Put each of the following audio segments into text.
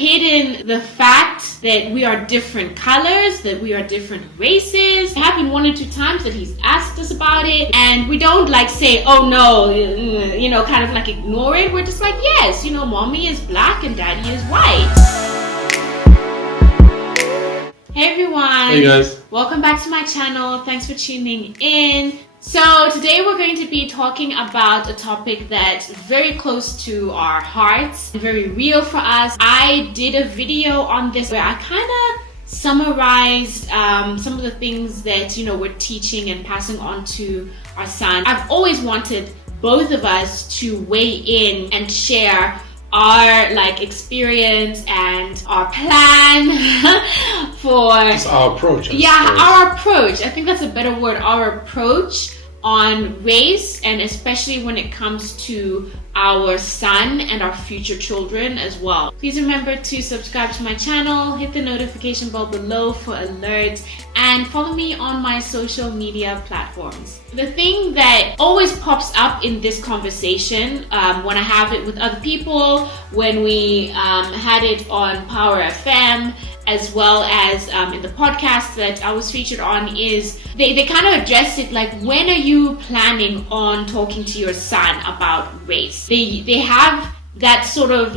hidden the fact that we are different colors, that we are different races. It happened 1 or 2 times that he's asked us about it, and we don't like say, oh no, kind of like ignore it. We're just like, yes, mommy is black and daddy is white. Hey everyone. Hey guys. Welcome back to my channel. Thanks for tuning in. So today we're going to be talking about a topic that's very close to our hearts, very real for us. I did a video on this where I kind of summarized some of the things that we're teaching and passing on to our son. I've always wanted both of us to weigh in and share our experience and our plan for our approach. Our approach. I think that's a better word. Our approach on race, and especially when it comes to our son and our future children as well. Please remember to subscribe to my channel, hit the notification bell below for alerts, and follow me on my social media platforms. The thing that always pops up in this conversation when I have it with other people, when we had it on Power FM, as well as in the podcast that I was featured on, is they kind of address it like, when are you planning on talking to your son about race? They have that sort of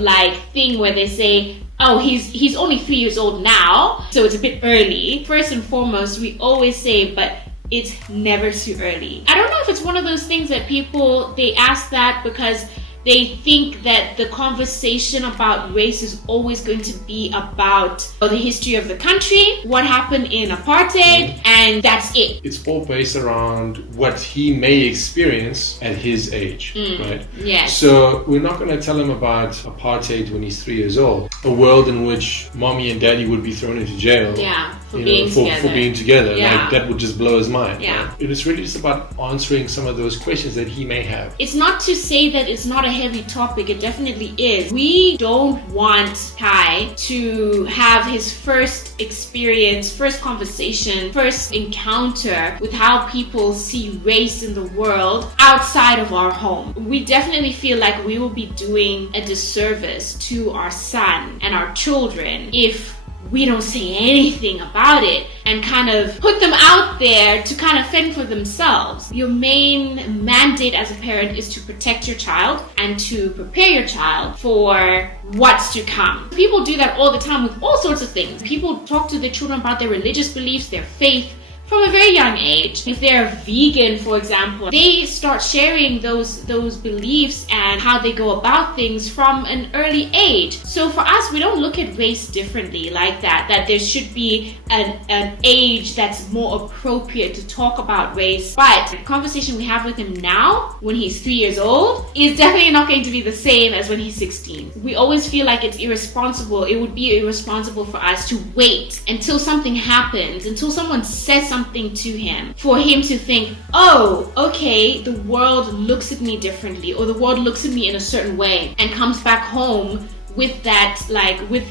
thing where they say, oh, he's only 3 years old now, so it's a bit early. First and foremost, we always say, but it's never too early. I don't know if it's one of those things that people, they ask that because they think that the conversation about race is always going to be about the history of the country, what happened in apartheid, and that's it. It's all based around what he may experience at his age, right? Yes. So we're not going to tell him about apartheid when he's 3 years old, a world in which mommy and daddy would be thrown into jail. Yeah. For being together. Yeah. That would just blow his mind. Yeah. Right? It is really just about answering some of those questions that he may have. It's not to say that it's not a heavy topic. It definitely is. We don't want Kai to have his first experience, first conversation, first encounter with how people see race in the world outside of our home. We definitely feel like we will be doing a disservice to our son and our children if we don't say anything about it and kind of put them out there to kind of fend for themselves. Your main mandate as a parent is to protect your child and to prepare your child for what's to come. People do that all the time with all sorts of things. People talk to their children about their religious beliefs, their faith, from a very young age. If they're vegan, for example, they start sharing those beliefs and how they go about things from an early age. So for us, we don't look at race differently like that there should be an age that's more appropriate to talk about race. But the conversation we have with him now, when he's 3 years old, is definitely not going to be the same as when he's 16. We always feel like it's irresponsible. It would be irresponsible for us to wait until something happens, until someone says something to him, for him to think, oh, okay, the world looks at me differently, or the world looks at me in a certain way, and comes back home with that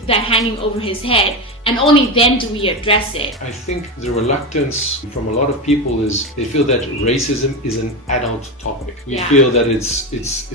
hanging over his head, and only then do we address it. I think the reluctance from a lot of people is they feel that racism is an adult topic. We feel that it's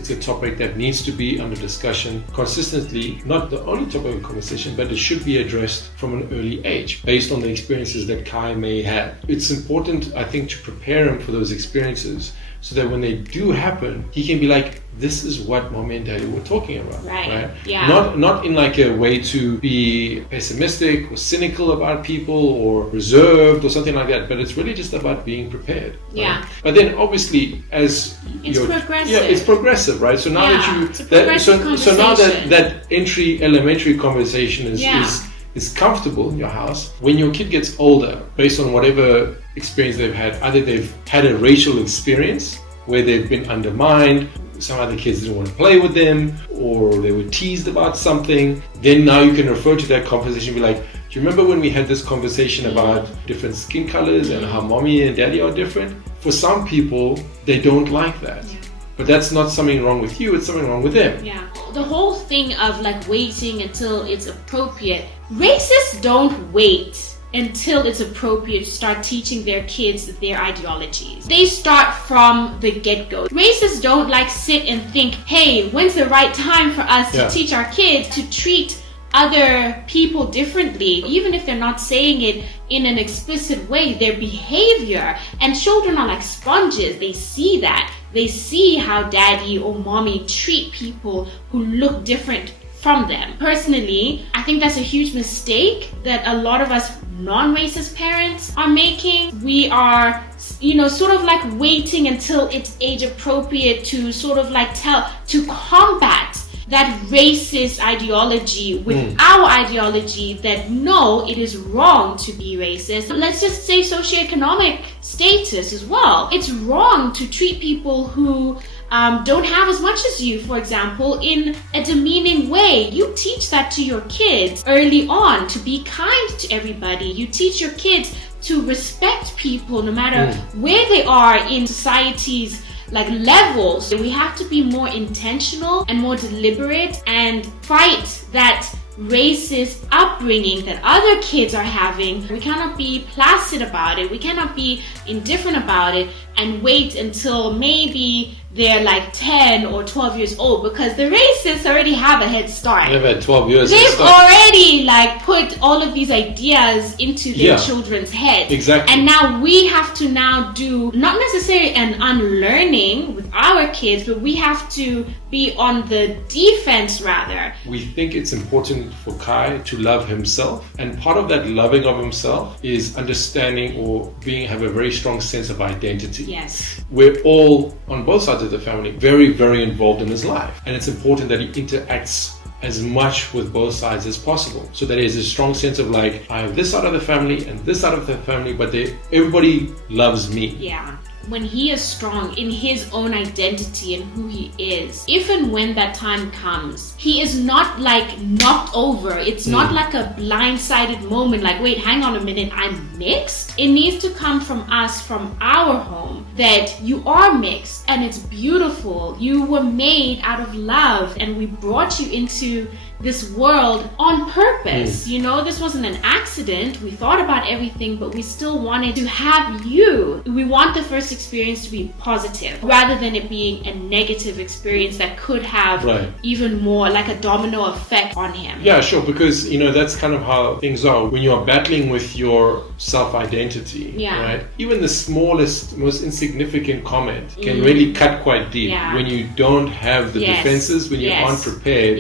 a topic that needs to be under discussion consistently, not the only topic of conversation, but it should be addressed from an early age based on the experiences that Kai may have. It's important, I think, to prepare him for those experiences so that when they do happen, he can be like, this is what mommy and daddy were talking about. Right? Yeah. Not in a way to be pessimistic or cynical about people or reserved or something like that, but it's really just about being prepared. Right? Yeah. But then obviously as it's progressive. Yeah, it's progressive, right? So now so now that elementary conversation is comfortable in your house, when your kid gets older, based on whatever experience they've had, either they've had a racial experience where they've been undermined, some other kids didn't want to play with them, or they were teased about something, then now you can refer to that conversation and be like, do you remember when we had this conversation about different skin colors and how mommy and daddy are different? For some people, they don't like that. Yeah. But that's not something wrong with you, it's something wrong with them. Yeah. The whole thing of waiting until it's appropriate. Racists don't wait until it's appropriate to start teaching their kids their ideologies. They start from the get-go. Racists don't sit and think, hey, when's the right time for us to teach our kids to treat other people differently, even if they're not saying it in an explicit way, their behavior. And children are like sponges. They see that. They see how daddy or mommy treat people who look different from them. Personally, I think that's a huge mistake that a lot of us non-racist parents are making. We are, sort of like waiting until it's age appropriate to sort of like to combat that racist ideology with our ideology that no, it is wrong to be racist. Let's just say socioeconomic status as well. It's wrong to treat people who don't have as much as you, for example, in a demeaning way. You teach that to your kids early on, to be kind to everybody. You teach your kids to respect people no matter where they are in society's like levels. We have to be more intentional and more deliberate and fight that racist upbringing that other kids are having. We cannot be placid about it. We cannot be indifferent about it and wait until maybe they're like 10 or 12 years old, because the racists already have a head start. They've had 12 years. They've already like put all of these ideas into their children's heads. Exactly. And now we have to now do not necessarily an unlearning with our kids, but we have to be on the defense rather. We think it's important for Kai to love himself, and part of that loving of himself is understanding or have a very strong sense of identity. Yes. We're all on both sides of the family very, very involved in his life, and it's important that he interacts as much with both sides as possible, so that there's a strong sense of like, I have this side of the family and this side of the family, but everybody loves me. Yeah. When he is strong in his own identity and who he is, if and when that time comes, he is not like knocked over. It's not like a blindsided moment like, wait, hang on a minute, I'm mixed. It needs to come from us, from our home, that you are mixed and it's beautiful. You were made out of love and we brought you into this world on purpose. This wasn't an accident. We thought about everything, but we still wanted to have you. We want the first experience to be positive rather than it being a negative experience that could have even more like a domino effect on him. Yeah, sure, because that's kind of how things are when you are battling with your self-identity, right? Even the smallest, most insignificant comment can really cut quite deep when you don't have the defenses, when you aren't prepared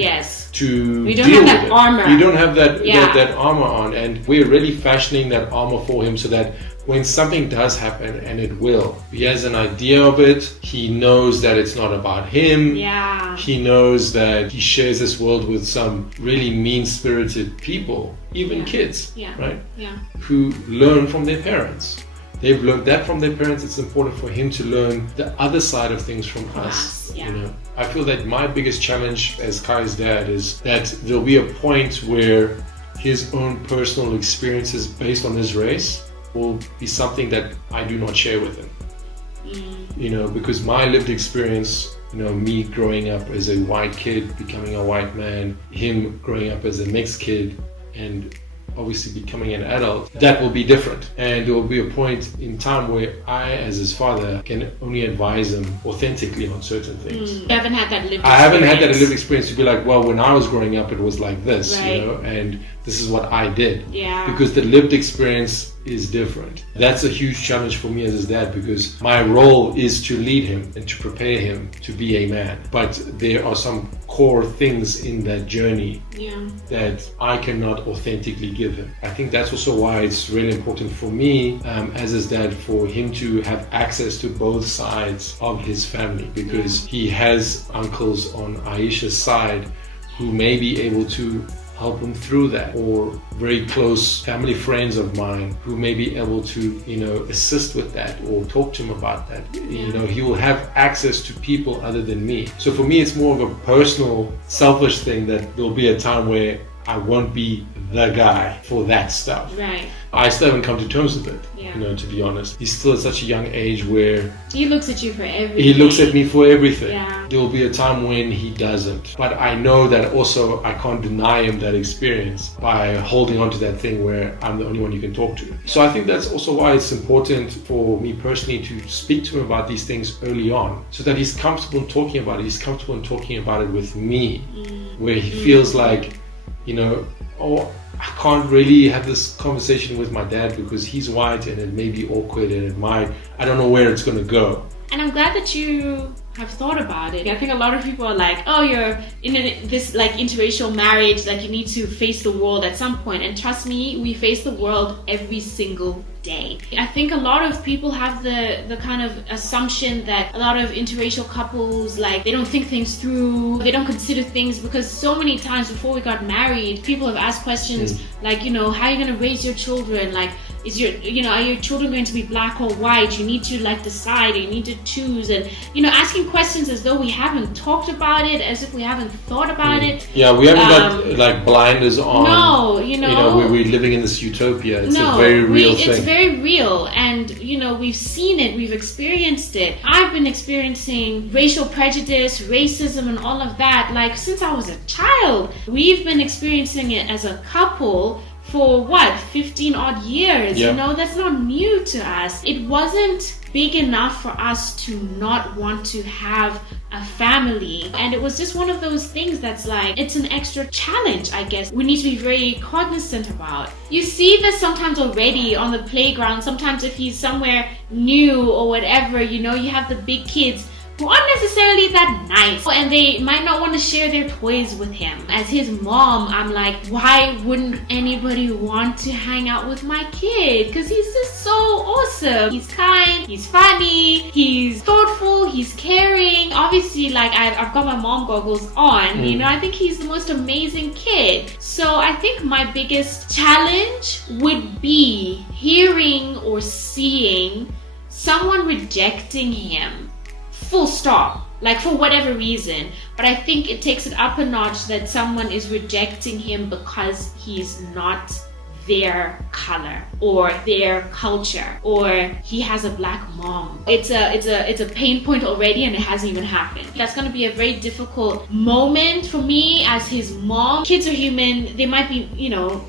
to we deal don't have with that it. armor. You don't have that armor on, and we're really fashioning that armor for him so that when something does happen, and it will, he has an idea of it. He knows that it's not about him. He knows that he shares this world with some really mean-spirited people, even kids, right? Who learn from their parents. They've learned that from their parents. It's important for him to learn the other side of things from us. I feel that my biggest challenge as Kai's dad is that there'll be a point where his own personal experiences based on his race will be something that I do not share with him. Because my lived experience, me growing up as a white kid, becoming a white man, him growing up as a mixed kid, and obviously becoming an adult, that will be different. And there will be a point in time where I, as his father, can only advise him authentically on certain things. You haven't had that lived experience. I haven't had that lived experience to be like, well, when I was growing up, it was like this, and this is what I did. Because the lived experience is different. That's a huge challenge for me as his dad, because my role is to lead him and to prepare him to be a man. But there are some core things in that journey that I cannot authentically give him. I think that's also why it's really important for me as his dad, for him to have access to both sides of his family, because he has uncles on Aisha's side who may be able to help him through that, or very close family friends of mine who may be able to, assist with that or talk to him about that. He will have access to people other than me. So for me, it's more of a personal, selfish thing that there'll be a time where I won't be the guy for that stuff. Right. I still haven't come to terms with it, to be honest. He's still at such a young age where he looks at you for everything. He looks at me for everything. There will be a time when he doesn't. But I know that also I can't deny him that experience by holding on to that thing where I'm the only one you can talk to. So I think that's also why it's important for me personally to speak to him about these things early on, so that he's comfortable in talking about it. He's comfortable in talking about it with me, where he feels like or I can't really have this conversation with my dad because he's white and it may be awkward and I don't know where it's going to go. And I'm glad that you have thought about it. I think a lot of people are like, oh, you're in this like interracial marriage, like you need to face the world at some point. And trust me, we face the world every single day. I think a lot of people have the kind of assumption that a lot of interracial couples, like, they don't think things through, they don't consider things, because so many times before we got married, people have asked questions like, how are you going to raise your children? Like, are your children going to be black or white? You need to like decide, you need to choose, and asking questions as though we haven't talked about it, as if we haven't thought about it. Yeah, we haven't got like blinders on. No, we're living in this utopia. It's a very real thing. It's very real, and we've seen it, we've experienced it. I've been experiencing racial prejudice, racism, and all of that like since I was a child. We've been experiencing it as a couple for 15 odd years. Yeah. That's not new to us. It wasn't big enough for us to not want to have a family, and it was just one of those things that's like, it's an extra challenge, I guess, we need to be very cognizant about. You see this sometimes already on the playground. Sometimes if he's somewhere new or whatever, you have the big kids who aren't necessarily that nice, and they might not want to share their toys with him. As his mom, I'm like, why wouldn't anybody want to hang out with my kid? Because he's just so awesome. He's kind, he's funny, he's thoughtful, he's caring. Obviously, like, I've got my mom goggles on, I think he's the most amazing kid. So I think my biggest challenge would be hearing or seeing someone rejecting him. Full stop, like for whatever reason. But I think it takes it up a notch that someone is rejecting him because he's not their color or their culture, or he has a black mom. It's a pain point already, and it hasn't even happened. That's going to be a very difficult moment for me as his mom. Kids are human. They might be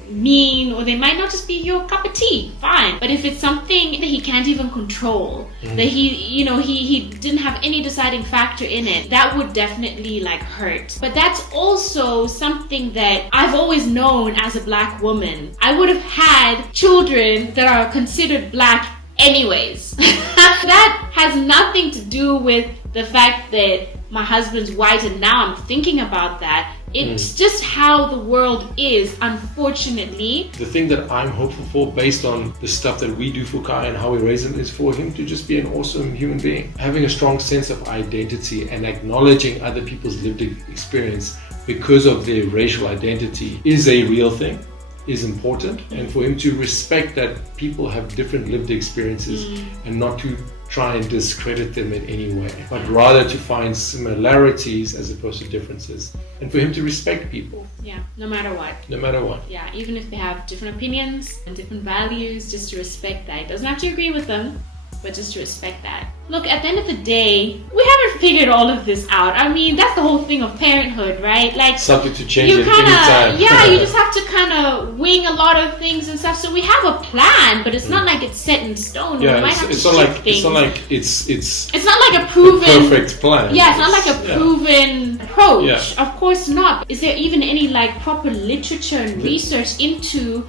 mean, or they might not just be your cup of tea. Fine. But if it's something that he can't even control, that he didn't have any deciding factor in it, that would definitely like hurt. But that's also something that I've always known as a black woman. I would have had children that are considered black anyways. That has nothing to do with the fact that my husband's white and now I'm thinking about that. It's just how the world is, unfortunately. The thing that I'm hopeful for, based on the stuff that we do for Kai and how we raise him, is for him to just be an awesome human being. Having a strong sense of identity and acknowledging other people's lived experience because of their racial identity is a real thing, is important. And for him to respect that people have different lived experiences and not to try and discredit them in any way, but rather to find similarities as opposed to differences, and for him to respect people. Yeah, no matter what. No matter what. Yeah, even if they have different opinions and different values, just to respect that. It doesn't have to agree with them, but just to respect that. Look, at the end of the day, we haven't figured all of this out. I mean, that's the whole thing of parenthood, right? Like, subject to change at any time. Yeah, you just have to kind of wing a lot of things and stuff. So we have a plan, but it's not like it's set in stone. Yeah, it's not like it's not like a proven perfect plan. Yeah, it's not like a proven approach. Yeah. Of course not. Is there even any like proper literature and research into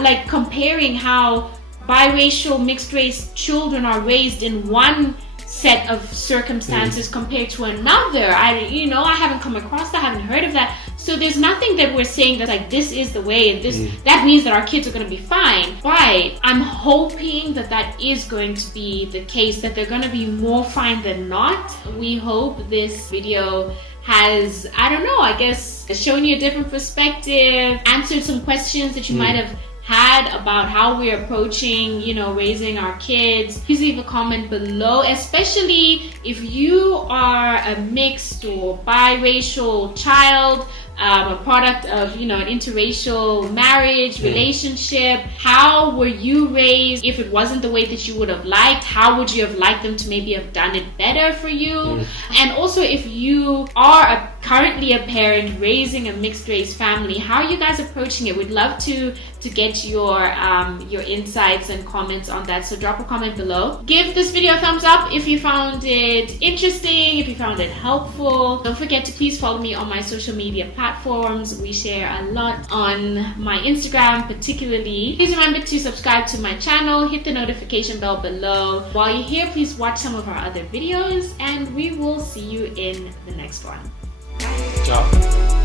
like comparing how biracial mixed race children are raised in one set of circumstances compared to another? I haven't come across that, I haven't heard of that. So there's nothing that we're saying that's like, this is the way, and that means that our kids are going to be fine. But I'm hoping that is going to be the case, that they're going to be more fine than not. We hope this video has, I guess, shown you a different perspective, answered some questions that you might have had about how we're approaching, raising our kids. Please leave a comment below, especially if you are a mixed or biracial child, a product of, an interracial marriage, relationship. How were you raised? If it wasn't the way that you would have liked, how would you have liked them to maybe have done it better for you? And also, if you are currently a parent raising a mixed race family, how are you guys approaching it? We'd love to get your insights and comments on that. So drop a comment below. Give this video a thumbs up if you found it interesting, if you found it helpful. Don't forget to please follow me on my social media platforms. platforms. We share a lot on my Instagram particularly. Please remember to subscribe to my channel, hit the notification bell below. While you're here, please watch some of our other videos, and we will see you in the next one. Bye. Ciao.